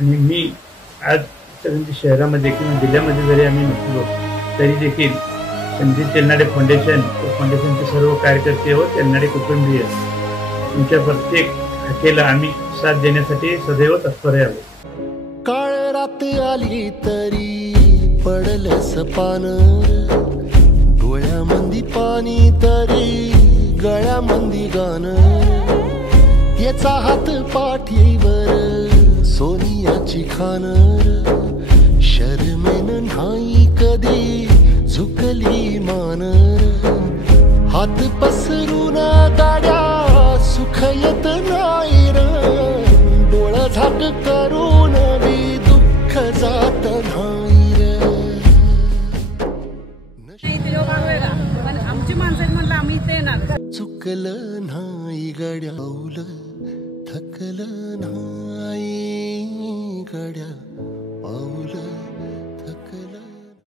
आणि मी आज शहरामध्ये किंवा जिल्ह्यामध्ये जरी आम्ही नसलो तरी देखील संजय तेलनाडे फाउंडेशन व फाउंडेशनचे सर्व कार्यकर्ते व तेलनाडे कुटुंबीय तुमच्या प्रत्येक हाकेला आम्ही साथ देण्यासाठी सदैव तत्पर आहे. काळ रात आली तरी पडलंस पान, डोळ्यामंदी पाणी तरी गळ्यामंदी गाण, याचा हात पाठीवर सोनियाची खान, शर्मेन नाही कधी झुकली मान, हात पसरून गाड्या सुख येत नाही र, डोळा झाक करून बी दुःख जात नाही र. आमची माणसं म्हणलं आम्ही इथे येणार. चुकलं नाही गड्या, थकलं नाही गड्या.